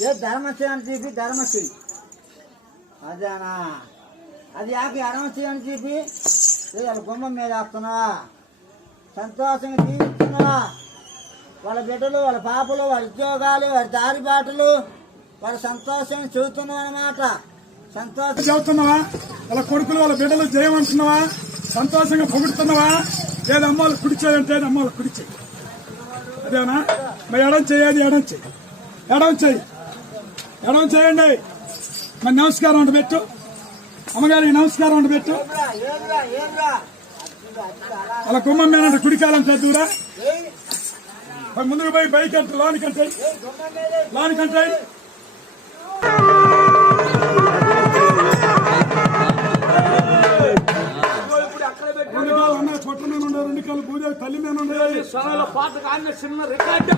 ఏ ధర్మశ్రీ అని చెప్పి ధర్మశ్రీ అదేనా అది యాకి అరమశ్రీ అని చెప్పి బొమ్మ గుమ్మం మీద వేస్తున్నావా? సంతోషంగా జీవిస్తున్నావా వాళ్ళ బిడ్డలు వాళ్ళ పాపలు వాళ్ళ ఉద్యోగాలు వాళ్ళ దారి బాటలు వాళ్ళ సంతోషంగా చెబుతున్నావు అన్నమాట. సంతోషం చెబుతున్నావా వాళ్ళ కొడుకులు వాళ్ళ బిడ్డలు జయమంటున్నావా సంతోషంగా పొగుడుతున్నావా? ఏది అమ్మాలు కుడి చేయంటే ఏది అమ్మాలు కుడి చేయి. అదేనా? మరి ఎడం చేయాలి ఎడం చేయి. ఎడం చేయి. ఎడం చేయండి. మరి నమస్కారం అంట పెట్టు. అమ్మగారికి నమస్కారం అంట పెట్టు. అలా కుమ్మం మీద కుడికాలం చదువురా ముందుకు పోయి బైక్ అంటే లోనికి అంటే ఏయ్, గుమ్మం మీదే. లోనికి అంటే రెండు కాళ్ళు అన్న పొట్ట మీద ఉండే రెండు కాళ్ళు పూజ తల్లి మీద ఉండే. పాట కానీ చిన్న రికార్డు.